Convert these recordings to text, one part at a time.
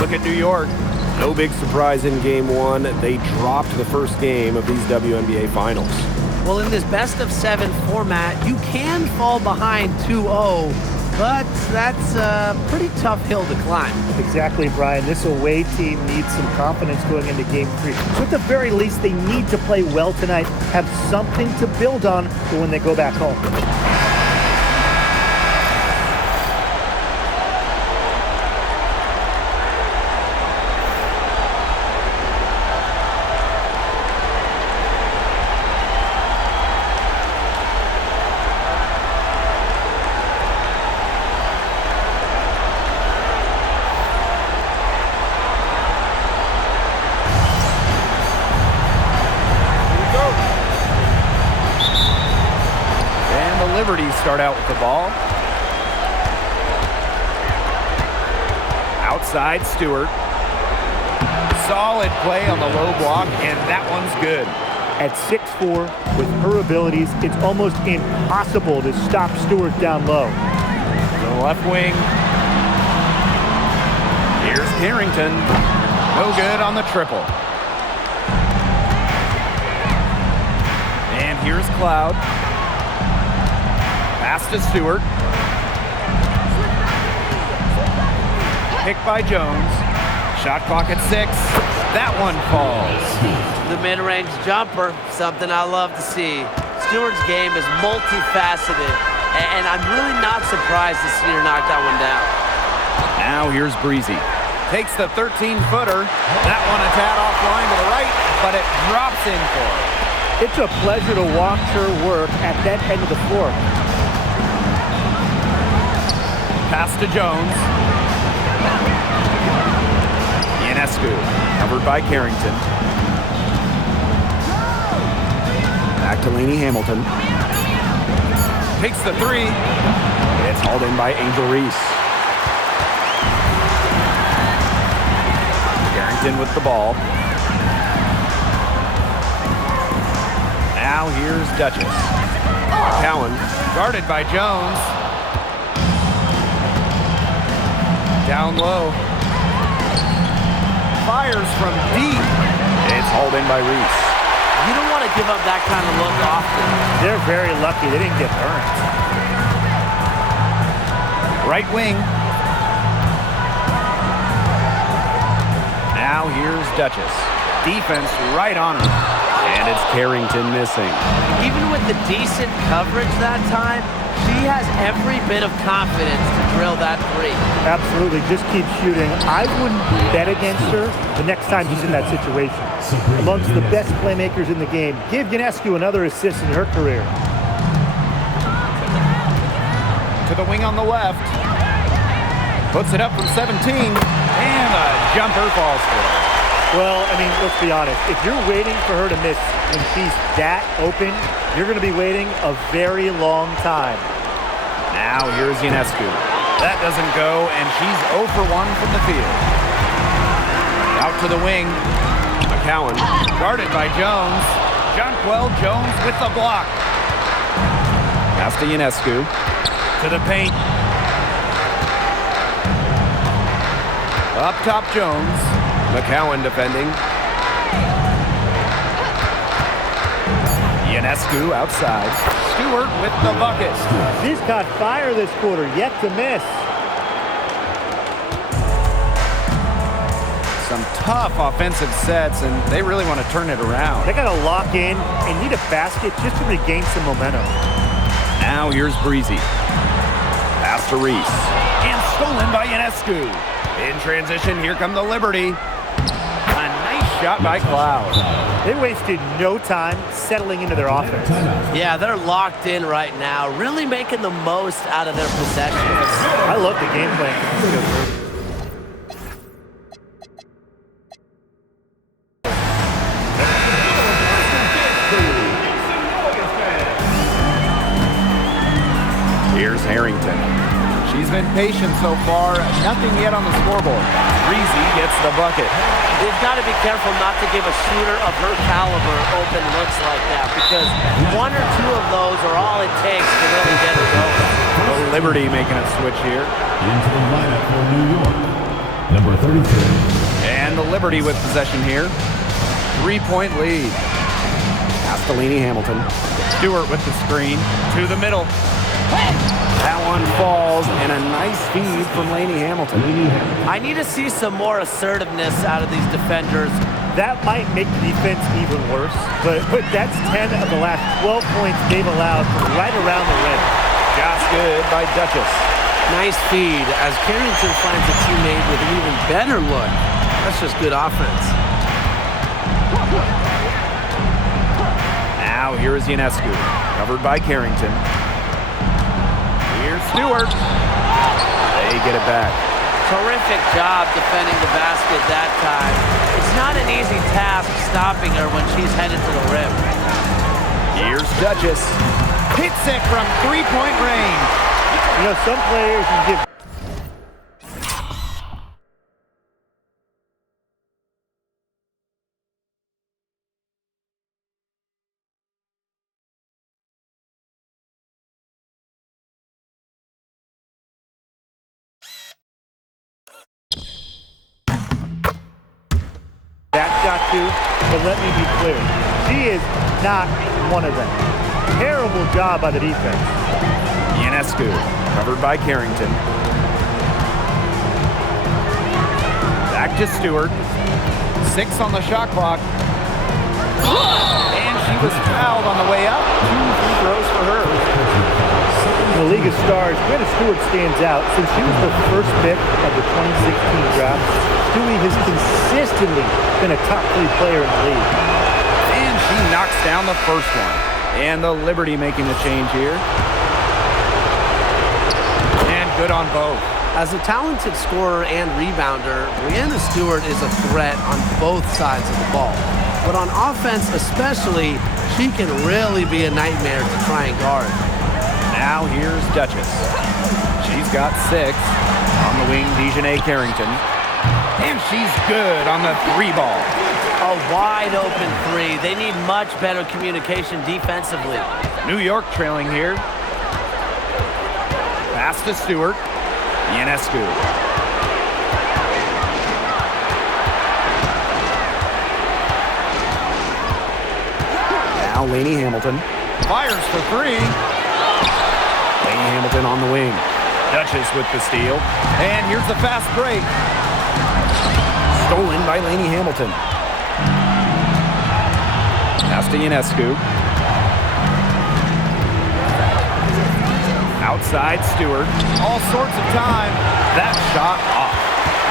Look at New York. No big surprise in game one. They dropped the first game of these WNBA Finals. Well, in this best-of-7 format, you can fall behind 2-0, but that's a pretty tough hill to climb. Exactly, Brian. This away team needs some confidence going into game 3. So at the very least, they need to play well tonight, have something to build on for when they go back home. Liberty start out with the ball. Outside Stewart. Solid play on the low block, and that one's good. At 6'4", with her abilities, it's almost impossible to stop Stewart down low. To the left wing. Here's Carrington. No good on the triple. And here's Cloud. Pass to Stewart. Picked by Jones. Shot clock at 6. That one falls. The mid-range jumper, something I love to see. Stewart's game is multifaceted, and I'm really not surprised to see her knock that one down. Now here's Breezy. Takes the 13-footer. That one a tad offline to the right, but it drops in for her. It's a pleasure to watch her work at that end of the floor. Pass to Jones. Ionescu, covered by Carrington. Back to Lainey Hamilton. Takes the 3. It's hauled in by Angel Reese. Carrington with the ball. Now here's Duchess. Cowan, guarded by Jones. Down low. Fires from deep. It's hauled in by Reese. You don't want to give up that kind of look often. They're very lucky they didn't get burned. Right wing. Now here's Duchess. Defense right on her. And it's Carrington missing. Even with the decent coverage that time, she has every bit of confidence to drill that 3. Absolutely, just keep shooting. I wouldn't bet against her the next time she's in that situation. Amongst the best playmakers in the game, give Ionescu another assist in her career. To the wing on the left. Puts it up from 17, and a jumper falls for her. Well, I mean, let's be honest. If you're waiting for her to miss when she's that open, you're going to be waiting a very long time. Now here's Ionescu. That doesn't go, and she's 0 for 1 from the field. Out to the wing. McCowan, guarded by Jones. Jonquel Jones with the block. Pass to Ionescu. To the paint. Up top Jones. McCowan defending. Ionescu outside. Stewart with the bucket. She's got fire this quarter, yet to miss. Some tough offensive sets, and they really want to turn it around. They got to lock in and need a basket just to regain some momentum. Now here's Breezy. Pass to Reese. And stolen by Ionescu. In transition, here come the Liberty. A nice shot by Cloud. They wasted no time settling into their offense. Yeah, they're locked in right now, really making the most out of their possessions. I love the game plan. Here's Harrington. She's been patient so far. Nothing yet on the scoreboard. Breezy gets the bucket. They've got to be careful not to give a shooter of her caliber open looks like that, because 1 or 2 of those are all it takes to really get it going. The Liberty making a switch here. Into the lineup for New York, number 33. And the Liberty with possession here. 3-point lead. Pass to Lainey Hamilton. Stewart with the screen. To the middle. That one falls, and a nice feed from Lainey Hamilton. I need to see some more assertiveness out of these defenders. That might make the defense even worse, but that's 10 of the last 12 points they've allowed from right around the rim. Shots good by Duchess. Nice feed as Carrington finds a teammate with an even better look. That's just good offense. Now here is Ionescu, covered by Carrington. Here's Stewart. They get it back. Terrific job defending the basket that time. It's not an easy task stopping her when she's headed to the rim. Here's Duchess. Hits it from 3-point range. You know, some players can give that shot too, but let me be clear. She is not one of them. Terrible job by the defense. Ionescu, covered by Carrington. Back to Stewart. 6 on the shot clock. And she was fouled on the way up. 2 free throws for her. In the League of Stars, Brianna Stewart stands out. Since she was the first pick of the 2016 draft, Stewie has consistently been a top 3 player in the league. And she knocks down the first one. And the Liberty making the change here. And good on both. As a talented scorer and rebounder, Brianna Stewart is a threat on both sides of the ball. But on offense especially, she can really be a nightmare to try and guard. Now here's Duchess. She's got 6. On the wing, Dejanay Carrington. And she's good on the 3 ball. A wide open 3. They need much better communication defensively. New York trailing here. Pass to Stewart. Ionescu. Now Lainey Hamilton. Fires for 3. Lainey Hamilton on the wing. Duchess with the steal. And here's the fast break. Stolen by Lainey Hamilton. Pass to Ionescu. Outside Stewart. All sorts of time. That shot off.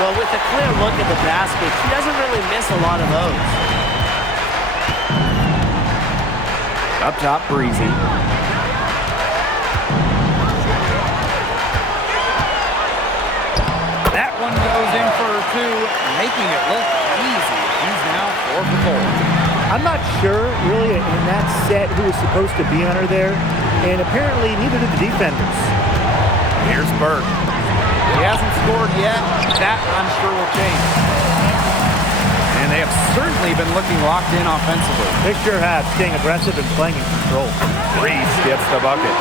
Well, with a clear look at the basket, she doesn't really miss a lot of those. Up top, Breezy. That one goes in for 2, making it look easy. She's now 4 for 4. I'm not sure, really, in that set who was supposed to be on her there, and apparently neither did the defenders. Here's Burke. He hasn't scored yet. That, I'm sure, will change. And they have certainly been looking locked in offensively. They sure have, staying aggressive and playing in control. Reese gets the bucket.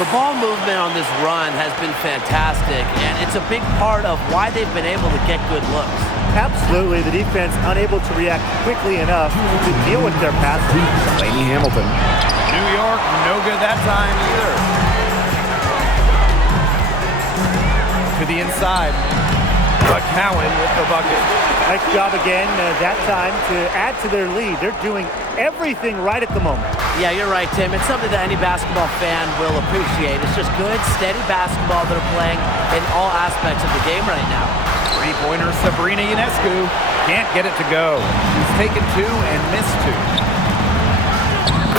The ball movement on this run has been fantastic, and it's a big part of why they've been able to get good looks. Absolutely, the defense unable to react quickly enough to deal with their passes. Lainey Hamilton. New York, no good that time either. To the inside. McCowan with the bucket. Nice job again that time to add to their lead. They're doing everything right at the moment. Yeah, you're right, Tim. It's something that any basketball fan will appreciate. It's just good, steady basketball they're playing in all aspects of the game right now. 3-pointer Sabrina Ionescu. Can't get it to go. She's taken 2 and missed 2.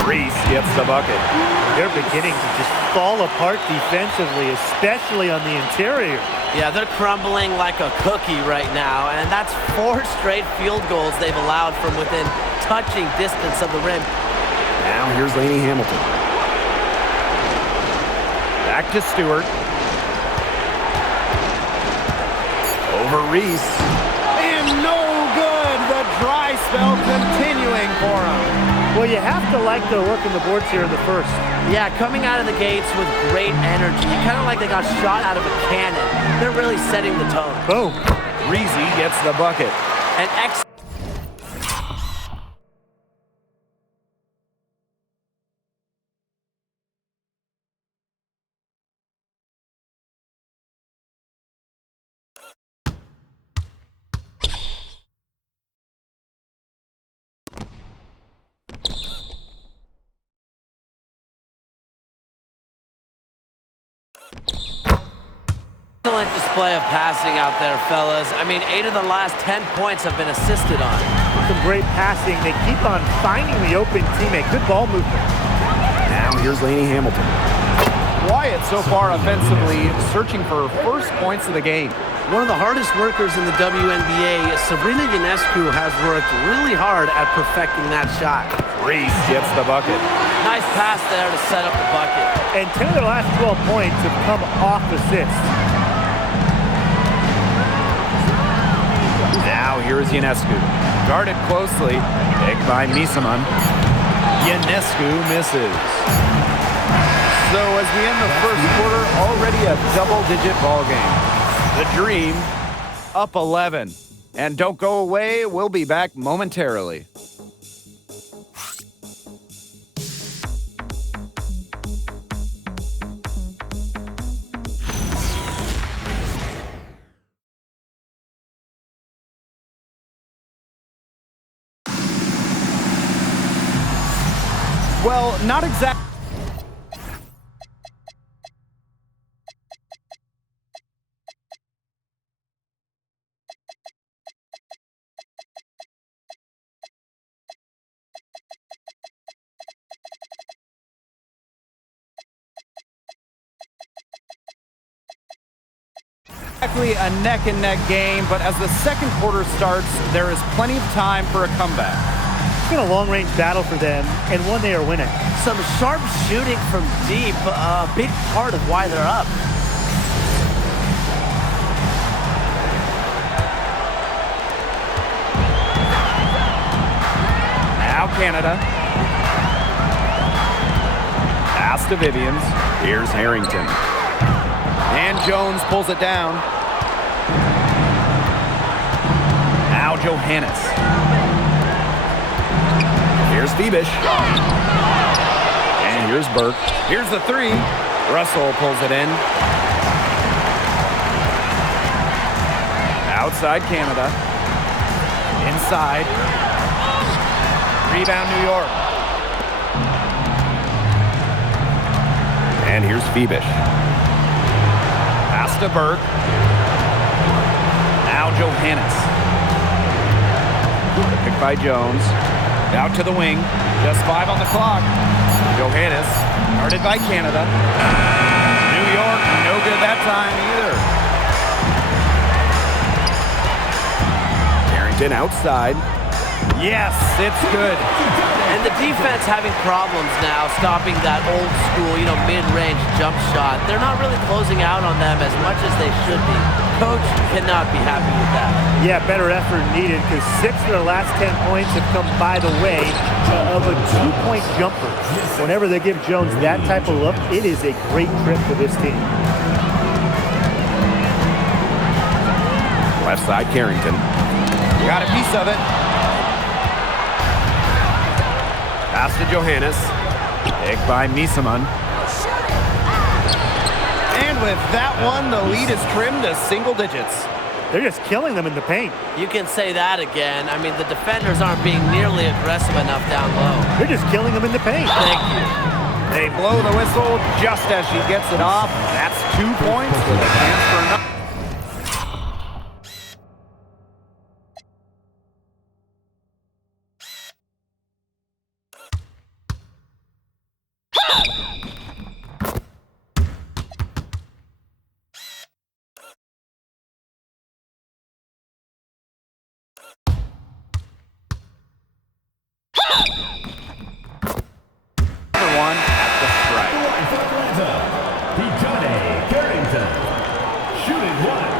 Reese gets the bucket. They're beginning to just fall apart defensively, especially on the interior. Yeah, they're crumbling like a cookie right now, and that's 4 straight field goals they've allowed from within touching distance of the rim. Now here's Lainey Hamilton. Back to Stewart. Over Reese. And no good. The dry spell continuing for him. Well, you have to like their work on the boards here in the first. Yeah, coming out of the gates with great energy. Kind of like they got shot out of a cannon. They're really setting the tone. Boom. Breezy gets the bucket. An excellent display of passing out there, fellas. I mean, 8 of the last 10 points have been assisted on. Some great passing. They keep on finding the open teammate. Good ball movement. Now here's Lainey Hamilton. Quiet so far offensively, searching for first points of the game. One of the hardest workers in the WNBA, Sabrina Ionescu, has worked really hard at perfecting that shot. Reese gets the bucket. Nice pass there to set up the bucket. And 10 of their last 12 points have come off assists. Now here's Ionescu. Guarded closely. Picked by Misaman. Ionescu misses. So as we end the first quarter, already a double-digit ball game. The Dream up 11. And don't go away, we'll be back momentarily. Well, not exactly. Exactly a neck-and-neck game, but as the second quarter starts, there is plenty of time for a comeback. It's been a long-range battle for them, and one they are winning. Some sharp shooting from deep, a big part of why they're up. Now Canada. Pass to Vivians. Here's Harrington. And Jones pulls it down. Now Johannes. Here's Phoebish. And here's Burke. Here's the three. Russell pulls it in. Outside Canada. Inside. Rebound New York. And here's Phoebish. Pass to Burke. Now Johannes. Picked by Jones. Out to the wing. Just 5 on the clock. Johannes, guarded by Canada. New York, no good that time either. Harrington outside. Yes, it's good. And the defense having problems now stopping that old school, mid-range jump shot. They're not really closing out on them as much as they should be. Coach cannot be happy with that. Yeah, better effort needed because 6 of their last 10 points have come by the way of a 2-point jumper. Whenever they give Jones that type of look, it is a great trip for this team. Left side, Carrington. Got a piece of it. Pass to Johannes. Picked by Misaman. And with that one, the lead is trimmed to single digits. They're just killing them in the paint. You can say that again. I mean, the defenders aren't being nearly aggressive enough down low. They're just killing them in the paint. Thank you. They blow the whistle just as she gets it off. That's 2 points with a chance for another. One at the strike. Shooting one.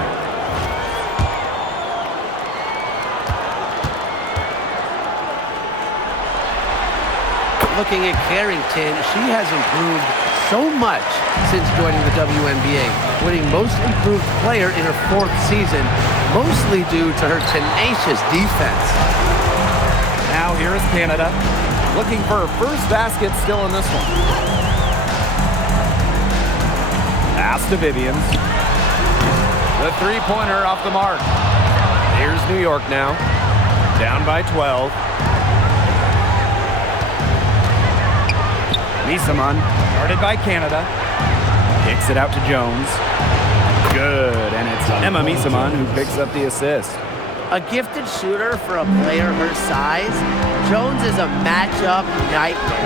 Looking at Carrington, she has improved so much since joining the WNBA, winning Most Improved Player in her 4th season, mostly due to her tenacious defense. Now here is Canada, looking for her first basket still in this one. Pass to Vivians. The three-pointer off the mark. Here's New York now, down by 12. Misaman, guarded by Canada, kicks it out to Jones. Good, and it's Emma Misaman who picks up the assist. A gifted shooter for a player her size, Jones is a matchup nightmare.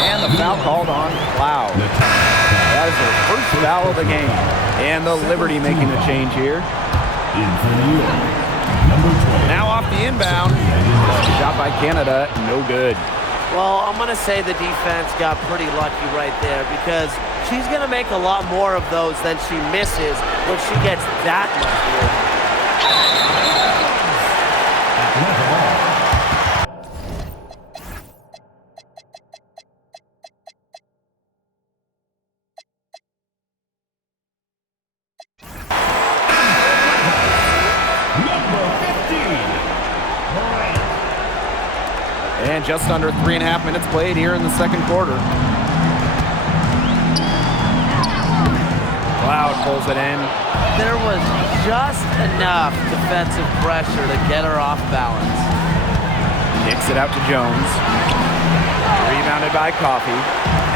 And the foul called on Cloud. That is her first foul of the game. And the Liberty making a change here. Now off the inbound. Shot by Canada, no good. Well, I'm going to say the defense got pretty lucky right there because she's going to make a lot more of those than she misses when she gets that much work. And just under 3.5 minutes played here in the second quarter. Cloud pulls it in. There was just enough defensive pressure to get her off balance. Kicks it out to Jones. Rebounded by Coffey.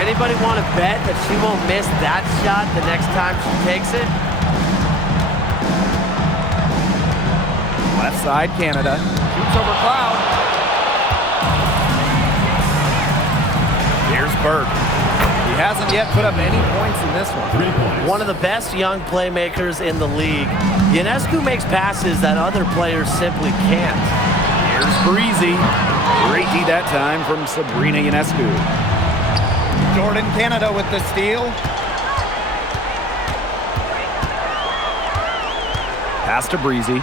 Anybody want to bet that she won't miss that shot the next time she takes it? Left side, Canada. Shoots over Cloud. Here's Burke. He hasn't yet put up any points in this one. 3 points. One of the best young playmakers in the league. Ionescu makes passes that other players simply can't. Here's Breezy. Great D that time from Sabrina Ionescu. Jordan Canada with the steal. Pass to Breezy.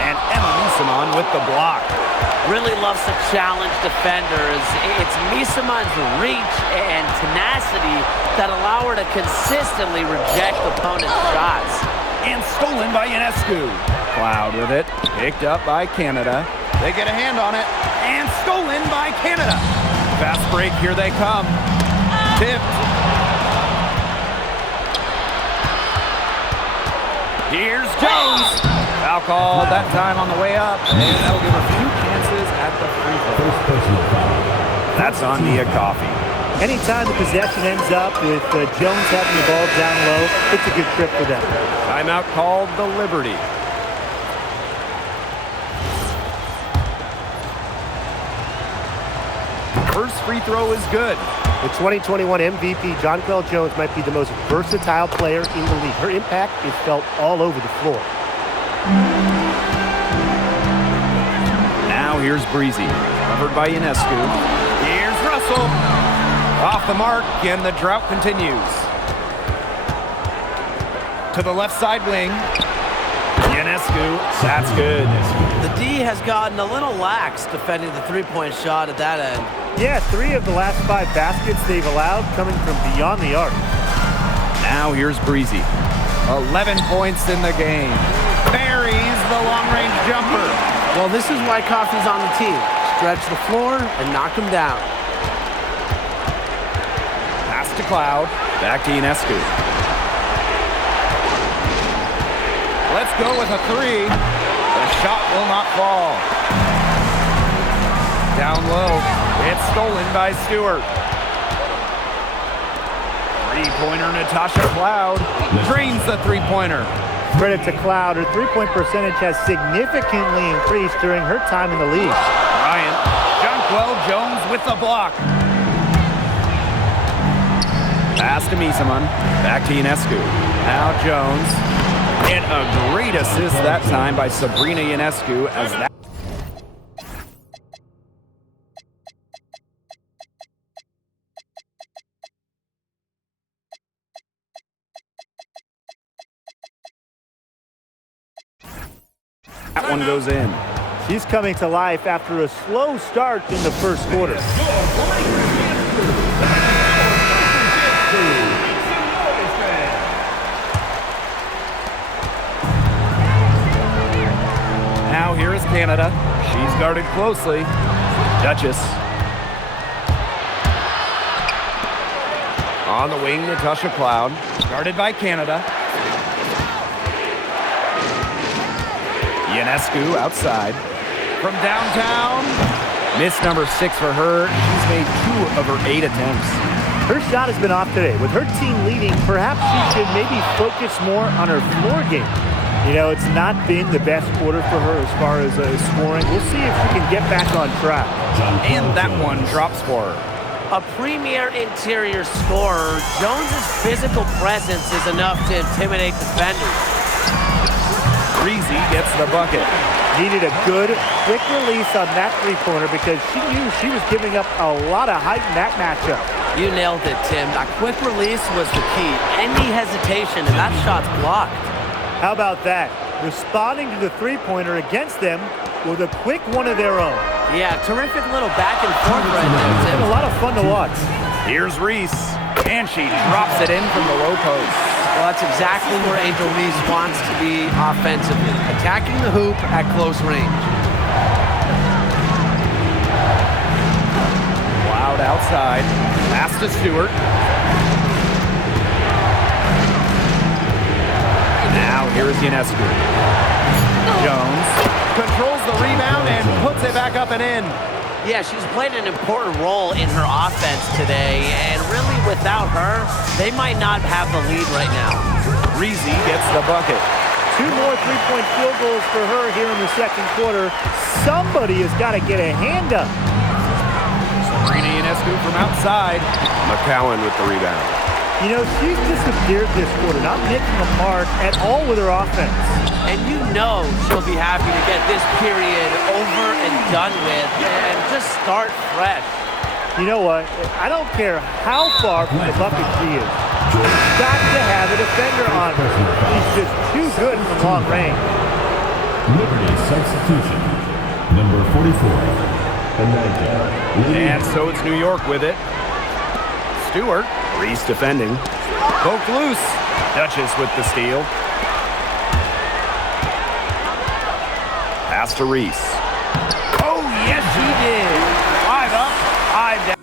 And Emma Misaman with the block. Really loves to challenge defenders. It's Misaman's reach and tenacity that allow her to consistently reject opponents' shots. And stolen by Ionescu. Cloud with it. Picked up by Canada. They get a hand on it. And stolen by Canada. Fast break, here they come. Tipped. Here's Jones. Foul called that time on the way up. And that'll give her a few chances at the free throw. First personal foul. That's on Nia Coffey. Anytime the possession ends up with Jones having the ball down low, it's a good trip for them. Timeout called the Liberty. First free throw is good. The 2021 MVP, Jonquel Jones, might be the most versatile player in the league. Her impact is felt all over the floor. Now here's Breezy, covered by Ionescu. Here's Russell. Off the mark, and the drought continues. To the left side wing. Ionescu, that's good. The D has gotten a little lax defending the three-point shot at that end. Yeah, 3 of the last 5 baskets they've allowed coming from beyond the arc. Now here's Breezy. 11 points in the game. Buries the long-range jumper. Well, this is why Coffey's on the team. Stretch the floor and knock him down. Pass to Cloud. Back to Ionescu. Let's go with a 3. The shot will not fall. Down low. It's stolen by Stewart. Three-pointer Natasha Cloud drains the three-pointer. Credit to Cloud. Her three-point percentage has significantly increased during her time in the league. Bryant. Jonquel Jones with the block. Pass to Misaman. Back to Ionescu. Now Jones. And a great assist that time by Sabrina Ionescu as that. That one goes in. She's coming to life after a slow start in the first quarter. Now here is Canada. She's guarded closely. Duchess. On the wing, Natasha Cloud. Guarded by Canada. Ionescu outside. From downtown. Miss number 6 for her. She's made 2 of her 8 attempts. Her shot has been off today. With her team leading, perhaps she should maybe focus more on her floor game. You know, it's not been the best quarter for her as far as scoring. We'll see if she can get back on track. And that one drops for her. A premier interior scorer, Jones's physical presence is enough to intimidate defenders. Breezy gets the bucket. Needed a good, quick release on that three-pointer because she knew she was giving up a lot of height in that matchup. You nailed it, Tim. A quick release was the key. Any hesitation, and that shot's blocked. How about that? Responding to the three-pointer against them with a quick one of their own. Yeah, terrific little back and forth right there, Tim. A lot of fun to watch. Here's Reese, and she drops it in from the low post. Well, that's exactly where Angel Reese wants to be offensively, attacking the hoop at close range. Cloud outside, pass to Stewart. Now here's Ionescu. Jones controls the rebound and puts it back up and in. Yeah, she's played an important role in her offense today, and really without her, they might not have the lead right now. Breezy gets the bucket. 2 more three-point field goals for her here in the second quarter. Somebody has got to get a hand up. Sabrina Ionescu from outside. McCowan with the rebound. You know, she's disappeared this quarter, not making a mark at all with her offense. And you know she'll be happy to get this period over and done with and just start fresh. You know what? I don't care how far from the bucket she is. She's got to have a defender on her. She's just too good from long range. Liberty substitution. Number 44. And so it's New York with it. Stewart. Reese defending. Poked loose. Duchess with the steal. Pass to Reese. Oh, yes, she did. 5 up, 5 down.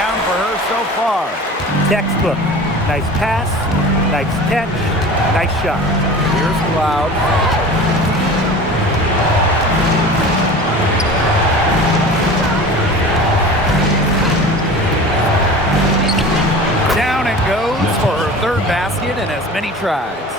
Down for her so far. Textbook. Nice pass, nice catch, nice shot. Here's Cloud. Down it goes for her 3rd basket and as many tries.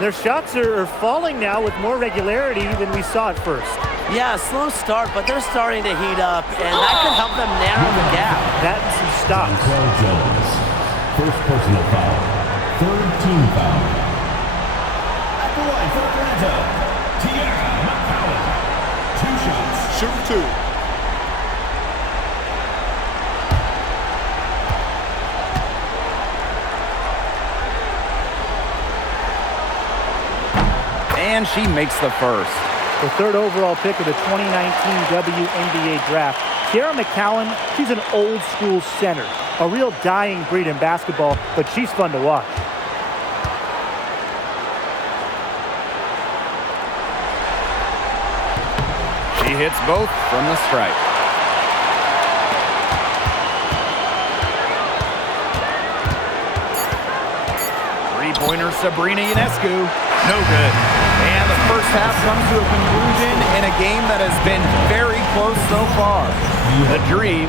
Their shots are falling now with more regularity than we saw at first. Yeah, slow start, but they're starting to heat up, and that could help them narrow the gap. That and some stops. Dontrell Jones. First personal foul. 3rd team foul. At the line for Atlanta, Tiara McCowan. 2 shots. Shoot 2. And she makes the first. The 3rd overall pick of the 2019 WNBA draft. Tiara McCowan, she's an old school center, a real dying breed in basketball, but she's fun to watch. She hits both from the stripe. Three-pointer Sabrina Ionescu. No good. And the first half comes to a conclusion in a game that has been very close so far. The Dream,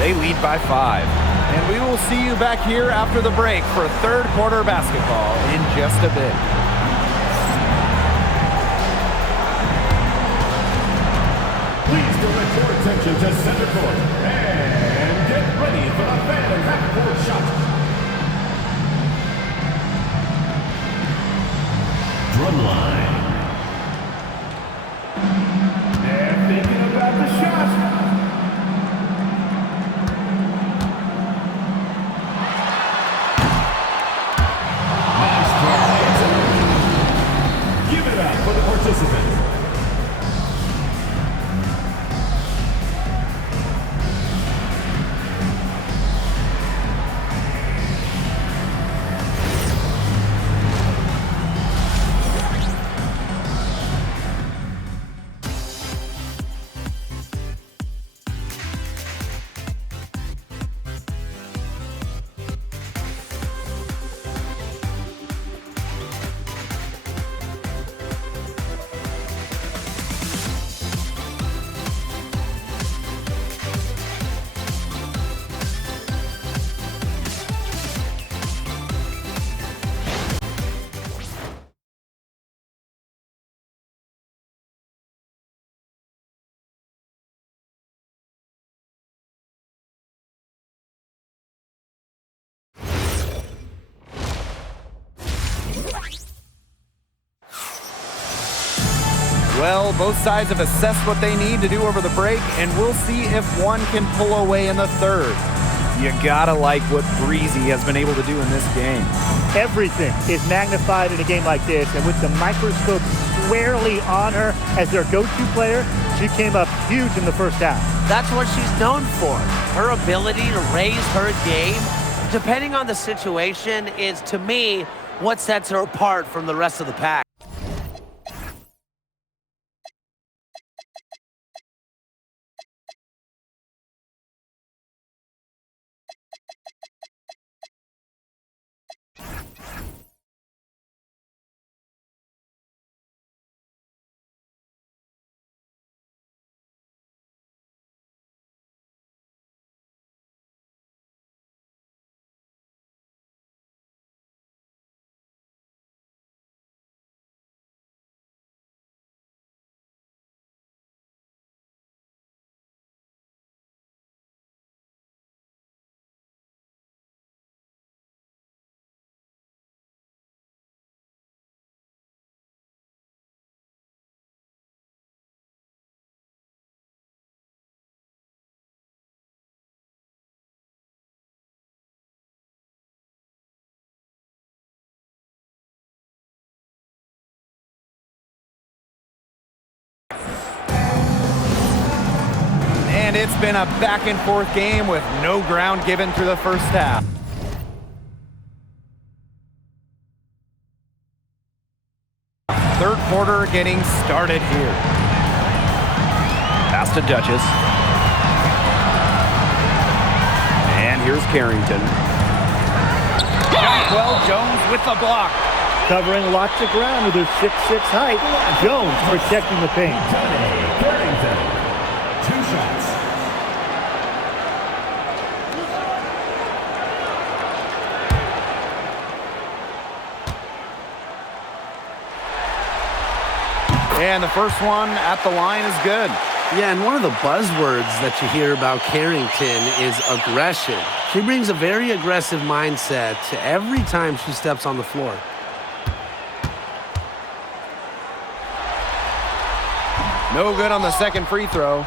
they lead by 5. And we will see you back here after the break for third quarter basketball in just a bit. Please direct your attention to center court and get ready for the Phantom half-court shot. Drumline. They're thinking about the shot. Nice try. Give it up for the participants. Well, both sides have assessed what they need to do over the break, and we'll see if one can pull away in the third. You gotta like what Breezy has been able to do in this game. Everything is magnified in a game like this, and with the microscope squarely on her as their go-to player, she came up huge in the first half. That's what she's known for. Her ability to raise her game, depending on the situation, is, to me, what sets her apart from the rest of the pack. And it's been a back-and-forth game with no ground given through the first half. Third quarter getting started here. Pass to Duchess. And here's Carrington. Shot well, Jones with the block. Covering lots of ground with her 6'6" height. Jones protecting the paint. Carrington. 2 shots. And the first one at the line is good. Yeah, and one of the buzzwords that you hear about Carrington is aggression. She brings a very aggressive mindset to every time she steps on the floor. No good on the second free throw.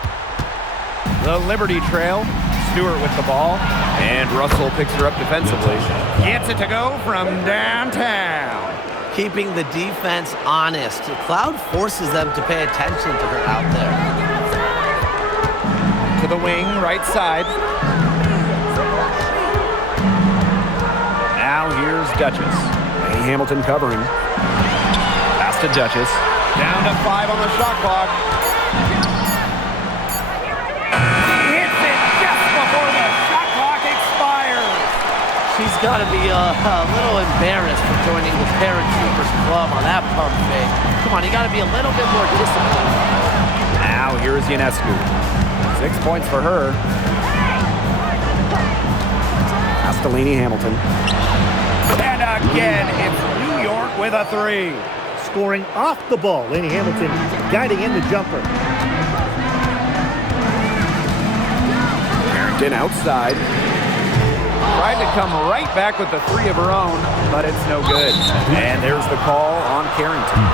The Liberty trail. Stewart with the ball. And Russell picks her up defensively. Gets it to go from downtown. Keeping the defense honest. Cloud forces them to pay attention to her out there. To the wing, right side. Now here's Duchess. Lady Hamilton covering. Pass to Duchess. Down to 5 on the shot clock. Hits it just before the shot clock expires. She's got to be a little embarrassed for joining the paratroopers club on that pump fake. Come on, you got to be a little bit more disciplined. Now here's Ionescu. 6 points for her. Pass to Lady Hamilton. And again, it's New York with a 3. Scoring off the ball. Lady Hamilton guiding in the jumper. Harrington outside. Tried to come right back with the 3 of her own, but it's no good. And there's the call on Carrington.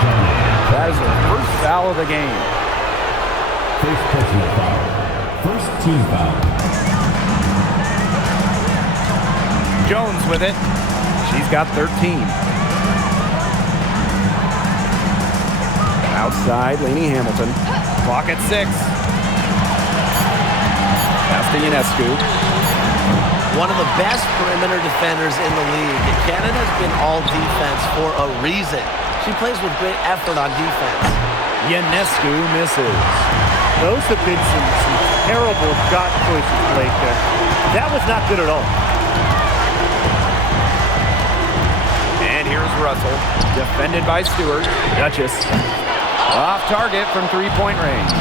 That is her first foul of the game. First personal foul. First team foul. Jones with it. She's got 13. Outside, Lady Hamilton. Clock at 6. Pass to Ionescu. One of the best perimeter defenders in the league. Canada's been all defense for a reason. She plays with great effort on defense. Ionescu misses. Those have been some terrible shot choices, Blake. That was not good at all. And here's Russell. Defended by Stewart. Duchess. Off target from 3-point range.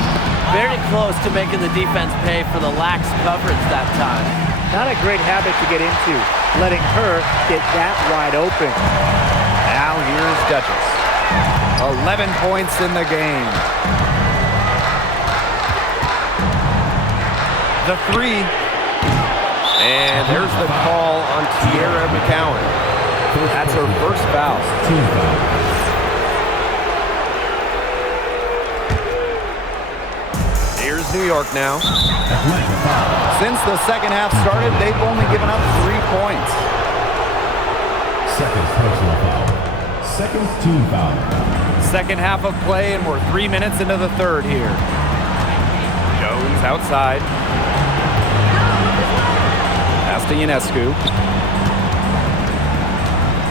Very close to making the defense pay for the lax coverage that time. Not a great habit to get into, letting her get that wide open. Now here's Duchess. 11 points in the game. The 3. And there's the call on Tierra McCowan. That's her first foul. Team foul. Here's New York now. Atlanta foul. Since the second half started, they've only given up 3 points. Second personal foul. Second team foul. Second half of play, and we're 3 minutes into the third here. Jones outside. Pass to Ionescu.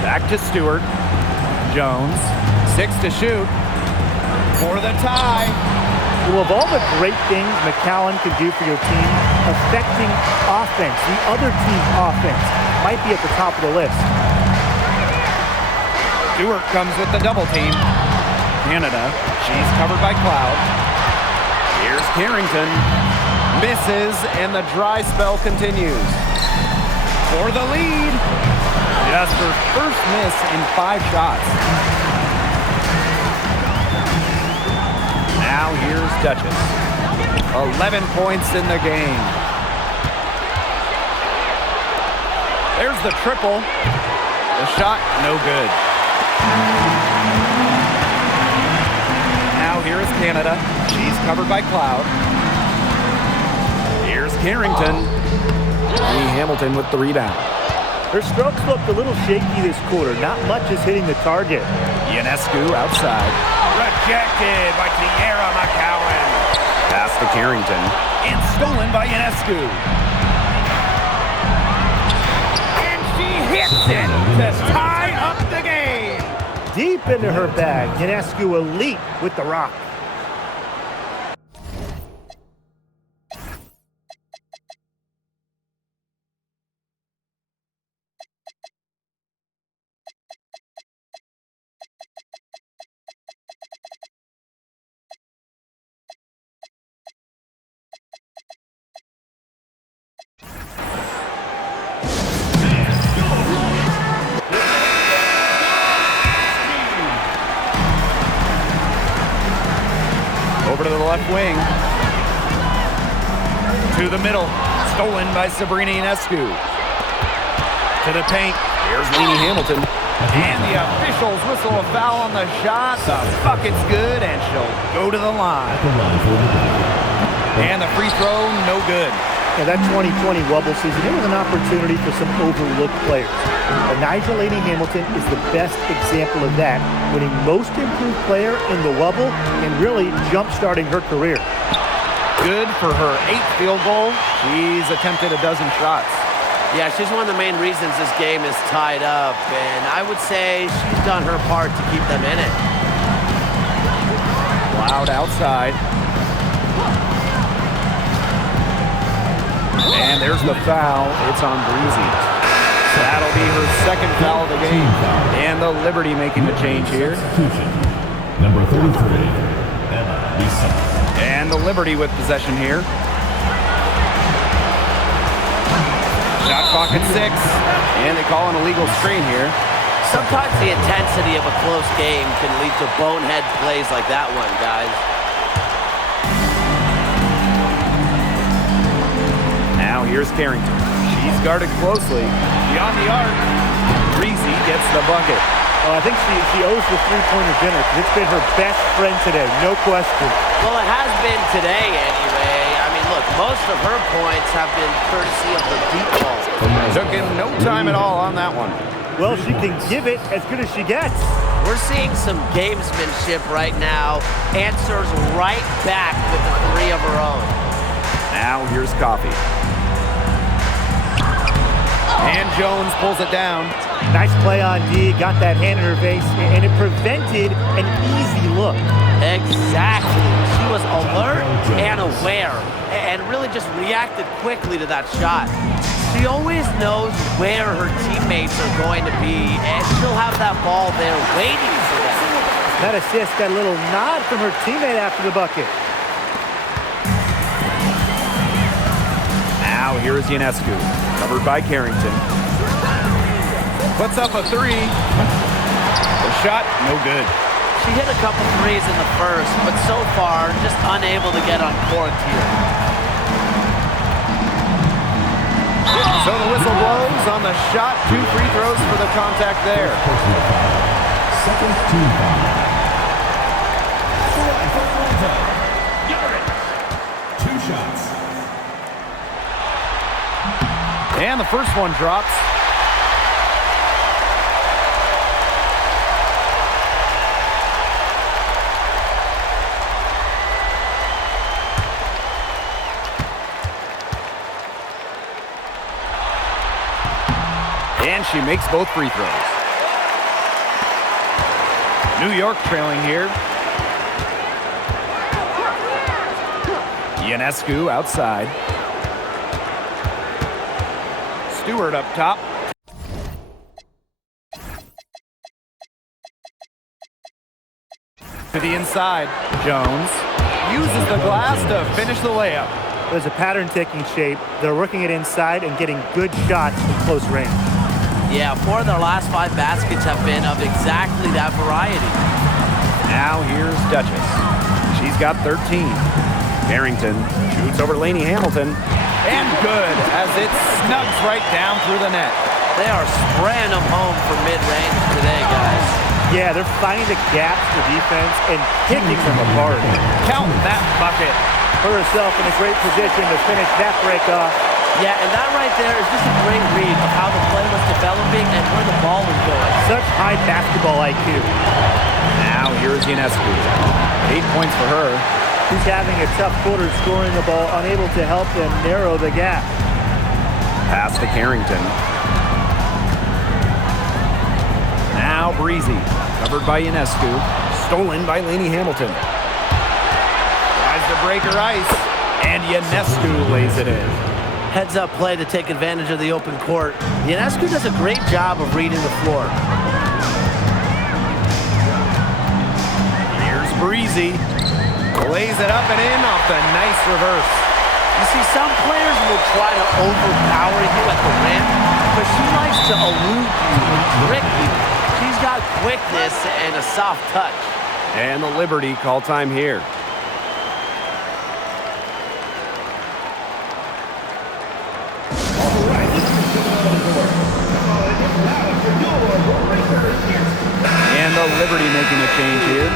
Back to Stewart. Jones. 6 to shoot. For the tie. Well, of all the great things McCowan can do for your team, affecting offense, the other team's offense, might be at the top of the list. Stewart comes with the double team. Canada, she's covered by Cloud. Here's Carrington. Misses, and the dry spell continues. For the lead. Just her first miss in 5 shots. Now here's Duchess. 11 points in the game. There's the triple. The shot, no good. Now here's Canada. She's covered by Cloud. Here's Carrington. Lee Hamilton with the rebound. Her strokes looked a little shaky this quarter. Not much is hitting the target. Ionescu outside. Rejected by Tierra McCowan. Pass to Carrington. And stolen by Ionescu. And she hits it to tie up the game. Deep into her bag. Ionescu elite with the rock. Over to the left wing. To the middle. Stolen by Sabrina Ionescu. To the paint. Here's Lainey Hamilton. And the officials whistle a foul on the shot. The bucket's good, and she'll go to the line. And the free throw, no good. Yeah, that 2020 Wubble season, it was an opportunity for some overlooked players. And Nigel Lady Hamilton is the best example of that, winning Most Improved Player in the Wubble and really jump-starting her career. good for her 8th field goal. She's attempted a dozen shots. Yeah, she's one of the main reasons this game is tied up, and I would say she's done her part to keep them in it. Loud outside. And there's the foul. It's on Breezy. That'll be her 2nd foul of the game. And the Liberty making the change here. Number 33, Emma Lisa. And the Liberty with possession here. Shot clock at 6. And they call an illegal strain here. Sometimes the intensity of a close game can lead to bonehead plays like that one, guys. Now here's Carrington. She's guarded closely. Beyond the arc, Breezy gets the bucket. Oh, I think she owes the three-pointer dinner because it's been her best friend today, no question. Well, it has been today anyway. I mean, look, most of her points have been courtesy of the deep ball. Took him no time at all on that one. Well, she can give it as good as she gets. We're seeing some gamesmanship right now. Answers right back with the 3 of her own. Now here's Coffee. And Jones pulls it down. Nice play on D, got that hand in her face, and it prevented an easy look. Exactly. She was alert and aware, and really just reacted quickly to that shot. She always knows where her teammates are going to be, and she'll have that ball there waiting for them. That assist, that little nod from her teammate after the bucket. Now here is Ionescu, covered by Carrington. Puts up a 3. The shot, no good. She hit a couple threes in the first, but so far, just unable to get uncorked here. So the whistle blows on the shot. 2 free throws for the contact there. Second team foul. Two shots. And the first one drops. And she makes both free throws. New York trailing here. Ionescu outside. Stewart up top. To the inside. Jones uses the glass to finish the layup. There's a pattern taking shape. They're working it inside and getting good shots from close range. Yeah, 4 of their last 5 baskets have been of exactly that variety. Now here's Duchess. She's got 13. Carrington shoots over Lainey Hamilton. And good, as it snugs right down through the net. They are spraying them home for mid-range today, guys. Yeah, they're finding the gaps for defense and picking them apart. Count that bucket. Put herself in a great position to finish that break off. Yeah, and that right there is just a great read of how the play was developing and where the ball was going. Such high basketball IQ. Now here's Ionescu. 8 points for her. She's having a tough quarter scoring the ball, unable to help them narrow the gap. Pass to Carrington. Now Breezy, covered by Ionescu. Stolen by Lainey Hamilton. Tries to break her ice, and Ionescu lays it in. Heads-up play to take advantage of the open court. Ionescu does a great job of reading the floor. Here's Breezy. Lays it up and in off the nice reverse. You see, some players will try to overpower you at the rim, but she likes to elude you and trick you. She's got quickness and a soft touch. And the Liberty call time here. And the Liberty making a change here.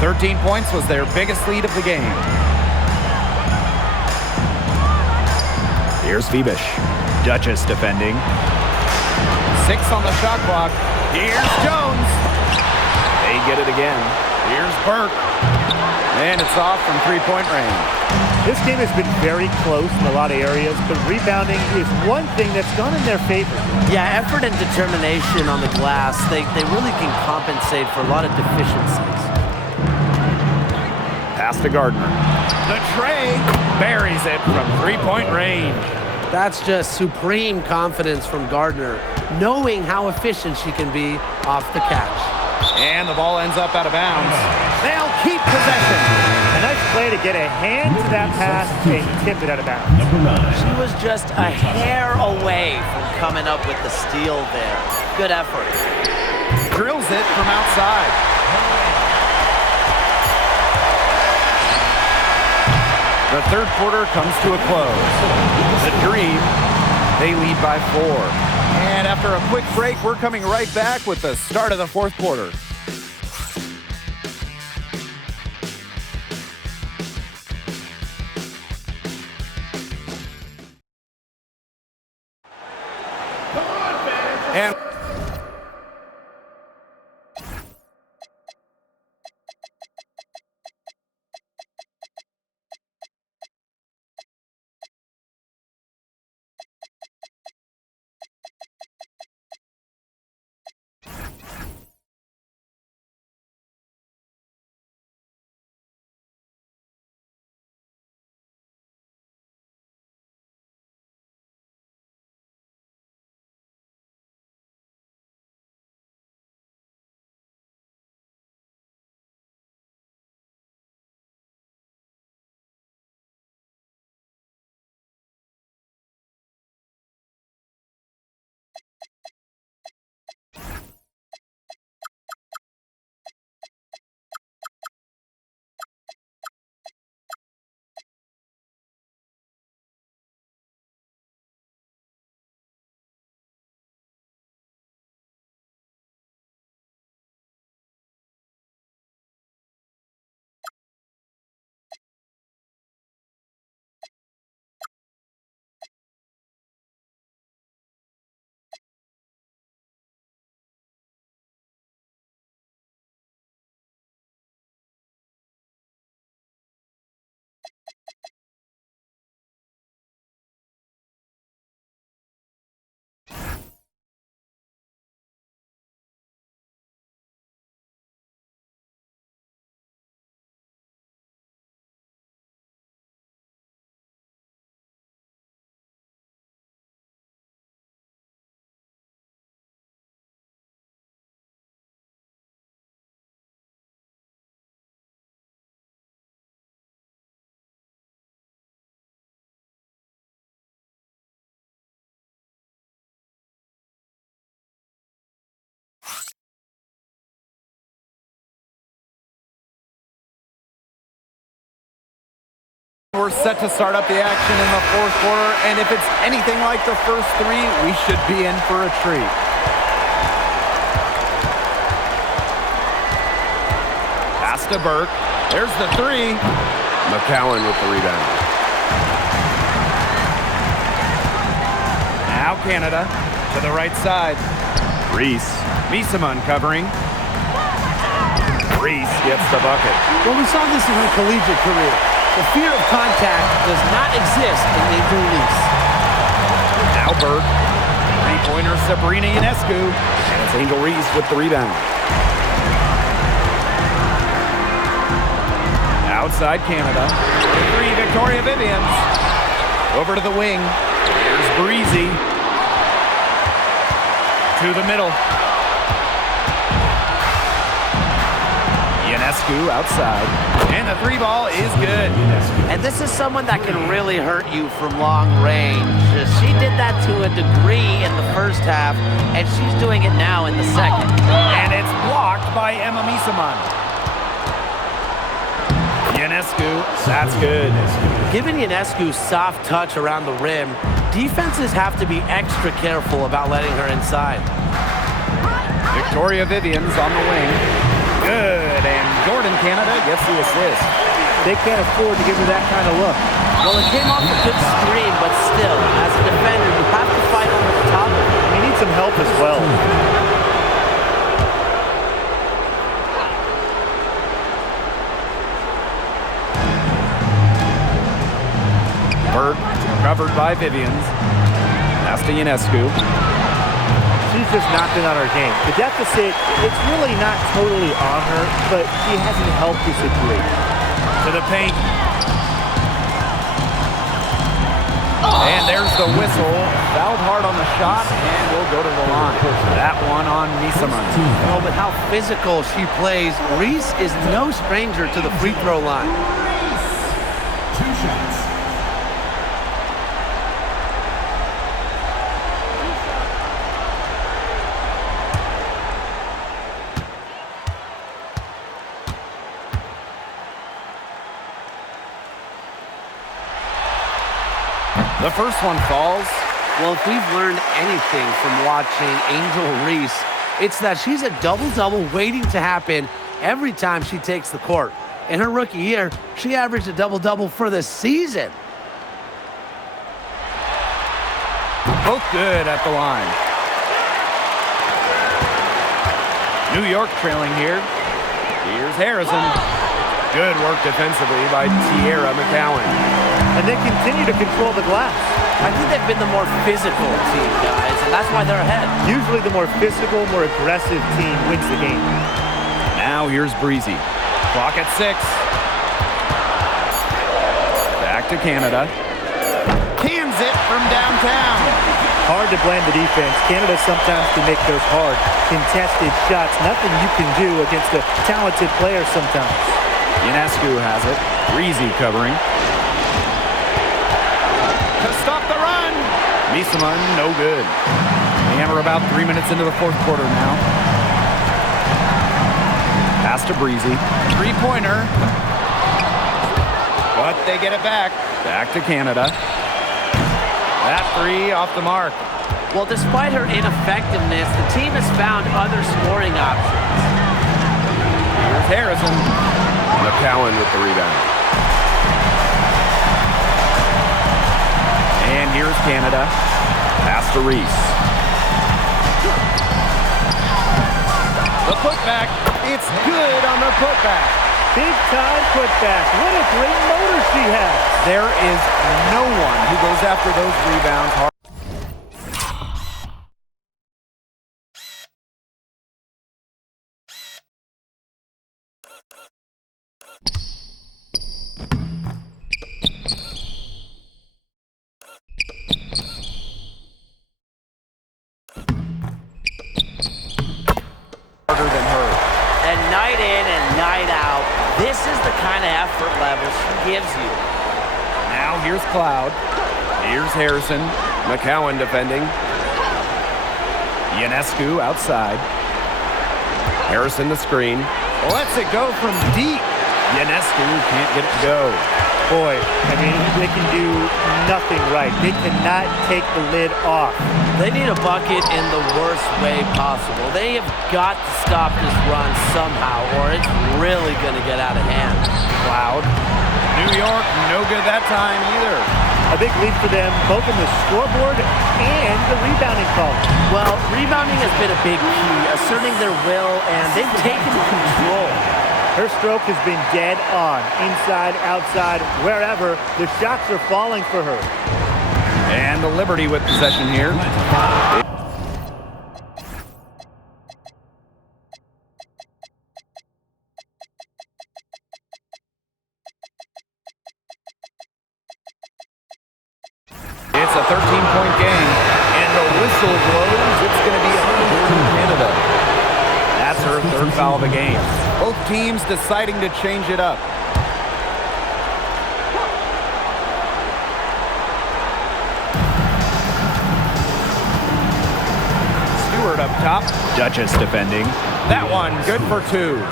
"13 points was their biggest lead of the game." Here's Phoebish. Duchess defending. 6 on the shot clock. Here's Jones. They get it again. Here's Burke. And it's off from three-point range. This game has been very close in a lot of areas, but rebounding is one thing that's gone in their favor. Yeah, effort and determination on the glass, they really can compensate for a lot of deficiencies. Pass to Gardner. The tray buries it from three-point range. That's just supreme confidence from Gardner, knowing how efficient she can be off the catch. And the ball ends up out of bounds. They'll keep possession. A nice play to get a hand to that pass and tip it out of bounds. Number 9. She was just a hair away from coming up with the steal there. Good effort. Drills it from outside. The third quarter comes to a close. The Dream, they lead by 4. And after a quick break, we're coming right back with the start of the fourth quarter. And we're set to start up the action in the fourth quarter, and if it's anything like the first 3, we should be in for a treat. Pass to Burke. There's the 3. McCowan with the rebound. Now Canada to the right side. Reese. Misama covering. Reese gets the bucket. Well, we saw this in her collegiate career. The fear of contact does not exist in Angel Reese. Now Burke. Three-pointer Sabrina Ionescu. And it's Angel Reese with the rebound. Outside Canada. 3, Victoria Vivians. Over to the wing. Here's Breezy. To the middle. Ionescu outside. And the 3 ball is good. And this is someone that can really hurt you from long range. She did that to a degree in the first half, and she's doing it now in the second. And it's blocked by Emma Misama. Ionescu, that's good. Given Ionescu's soft touch around the rim, defenses have to be extra careful about letting her inside. Victoria Vivians on the wing. Good, and Jordan Canada gets the assist. They can't afford to give her that kind of look. Well, it came off a good screen, but still, as a defender, you have to help as well. Bird covered by Vivians. Pass to Ionescu. She's just not been on her game. The deficit, it's really not totally on her, but she hasn't helped the situation. To the paint. And there's the whistle. Fouled hard on the shot, and we'll go to the line. That one on Misaman. Oh, but how physical she plays. Reese is no stranger to the free throw line. 2 shots. The first one falls. Well, if we've learned anything from watching Angel Reese, it's that she's a double-double waiting to happen every time she takes the court. In her rookie year, she averaged a double-double for the season. Both good at the line. New York trailing here. Here's Harrison. Good work defensively by Tierra McCowan. And they continue to control the glass. I think they've been the more physical team, guys, and that's why they're ahead. Usually the more physical, more aggressive team wins the game. Now here's Breezy. Clock at 6. Back to Canada. Cans it from downtown. Hard to blame the defense. Canada sometimes can make those hard, contested shots. Nothing you can do against a talented player sometimes. Ionescu has it. Breezy covering. To stop the run. Misaman, no good. Hammer about 3 minutes into the fourth quarter now. Pass to Breezy. Three-pointer. But they get it back. Back to Canada. That three off the mark. Well, despite her ineffectiveness, the team has found other scoring options. Here's Harrison. McCowan with the rebound. And here's Canada. Pass to Reese. The putback. It's good on the putback. Big time putback. What a great motor she has. There is no one who goes after those rebounds hard. Night in and night out, this is the kind of effort level she gives you. Now here's Cloud. Here's Harrison. McCowan defending. Ionescu outside. Harrison the screen. Lets it go from deep. Ionescu can't get it to go. Boy, I mean, they can do nothing right. They cannot take the lid off. They need a bucket in the worst way possible. They have got to stop this run somehow, or it's really going to get out of hand. Cloud. New York, no good that time either. A big lead for them, both in the scoreboard and the rebounding call. Well, rebounding has been a big key, asserting their will, and they've taken control. Her stroke has been dead on, inside, outside, wherever. The shots are falling for her. And the Liberty with possession here. It's a 13-point game, and the whistle blows. It's going to be on Canada. That's her third foul of the game. Both teams deciding to change it up. Stewart up top. Duchess defending. That one, good for 2.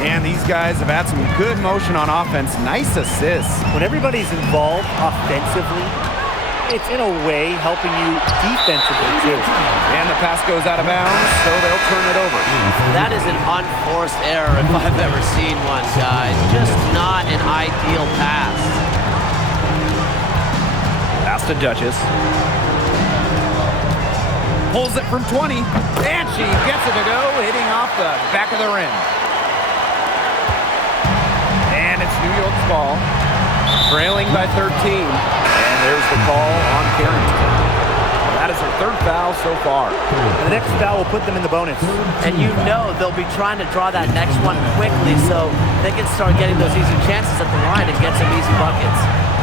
And these guys have had some good motion on offense. Nice assists. When everybody's involved offensively, it's in a way helping you defensively too. And the pass goes out of bounds, so they'll turn it over. That is an unforced error if I've ever seen one, guys. Just not an ideal pass. Pass to Duchess. Pulls it from 20, and she gets it to go, hitting off the back of the rim. And it's New York's ball, trailing by 13. And there's the call on Carrington. That is her third foul so far. And the next foul will put them in the bonus. And you know they'll be trying to draw that next one quickly so they can start getting those easy chances at the line and get some easy buckets.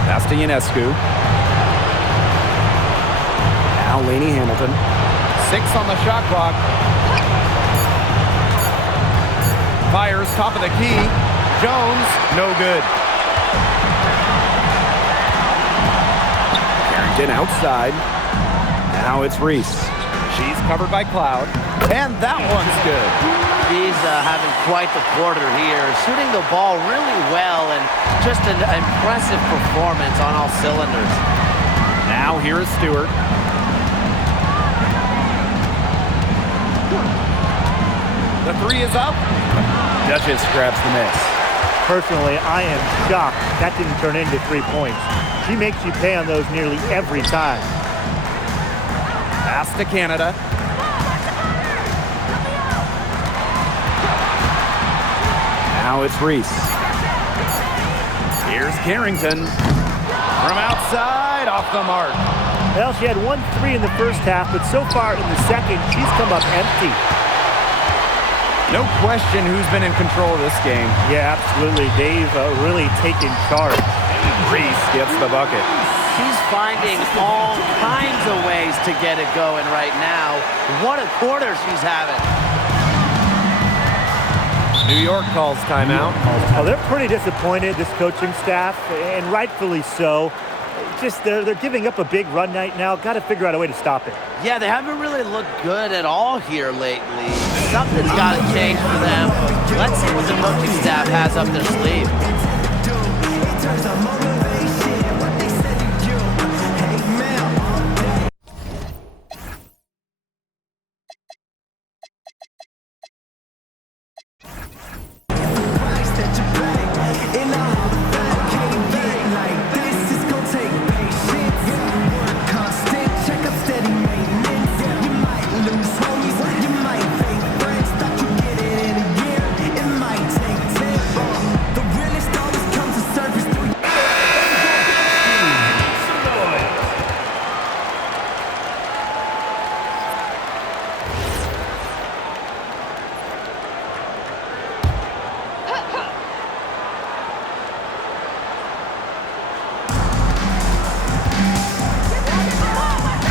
Pass to Ionescu. Now Lainey Hamilton. 6 on the shot clock. Fires top of the key. Jones, no good. Carrington outside. Now it's Reese. She's covered by Cloud. And that one's good. He's having quite the quarter here, shooting the ball really well and just an impressive performance on all cylinders. Now here is Stewart. The three is up. Duchess grabs the miss. Personally, I am shocked that didn't turn into 3 points. She makes you pay on those nearly every time. Pass to Canada. Now it's Reese. Here's Carrington. From outside, off the mark. Well, she had 1 3 in the first half, but so far in the second, she's come up empty. No question who's been in control of this game. Yeah, absolutely. They've really taken charge. Reese gets the bucket. She's finding all kinds of ways to get it going right now. What a quarter she's having. New York calls timeout. Oh, they're pretty disappointed, this coaching staff, and rightfully so. Just they're giving up a big run right now. Got to figure out a way to stop it. Yeah, they haven't really looked good at all here lately. Something's got to change for them. Let's see what the coaching staff has up their sleeve.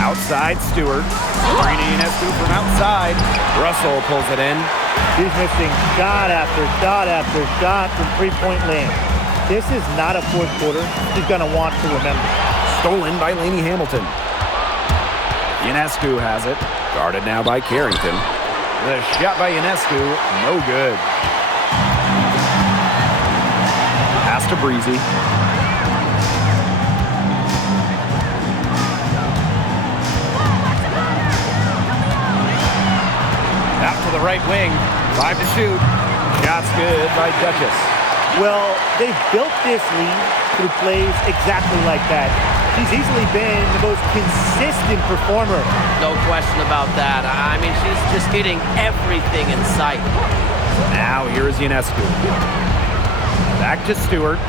Outside, Stewart. Sabrina Ionescu from outside. Russell pulls it in. She's missing shot after shot after shot from three-point land. This is not a fourth quarter she's going to want to remember. Stolen by Lainey Hamilton. Ionescu has it. Guarded now by Carrington. The shot by Ionescu, no good. Pass to Breezy. Out to the right wing. 5 to shoot. Shot's good by Duchess. Well, they've built this lead through plays exactly like that. She's easily been the most consistent performer. No question about that. I mean, she's just hitting everything in sight. Now here's Ionescu. Back to Stewart.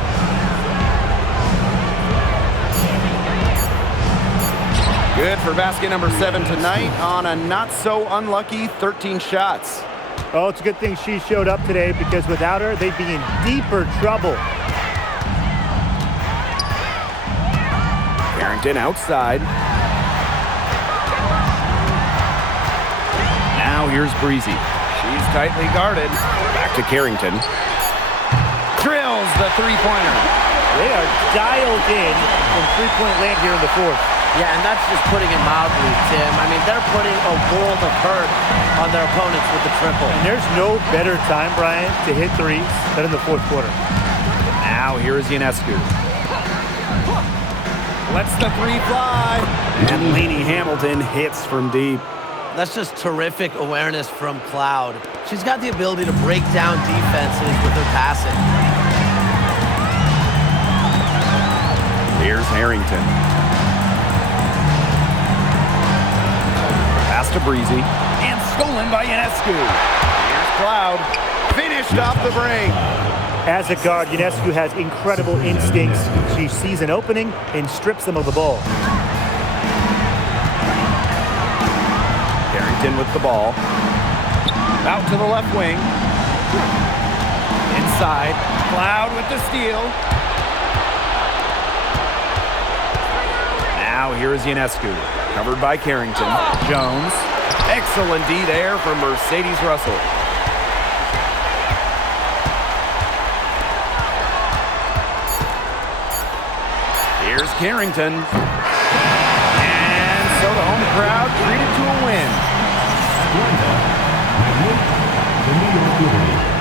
Good for basket number 7 tonight on a not-so-unlucky 13 shots. Oh, it's a good thing she showed up today because without her, they'd be in deeper trouble. Carrington outside. Now here's Breezy. She's tightly guarded. Back to Carrington. Drills the three-pointer. They are dialed in from three-point land here in the fourth. Yeah, and that's just putting it mildly, Tim. I mean, they're putting a world of hurt on their opponents with the triple. And there's no better time, Brian, to hit threes than in the fourth quarter. Now here's Ionescu. Lets the three fly. And Lainey Hamilton hits from deep. That's just terrific awareness from Cloud. She's got the ability to break down defenses with her passing. Here's Harrington. Pass pass to Breezy. And stolen by Ionescu. Here's Cloud. Finished off the break. As a guard, Ionescu has incredible instincts. She sees an opening and strips them of the ball. Carrington with the ball. Out to the left wing. Inside. Cloud with the steal. Now here is Ionescu. Covered by Carrington. Jones. Excellent D there from Mercedes Russell. Here's Carrington. And so the home crowd treated to a win. Atlanta, Magnet, the New York Liberty.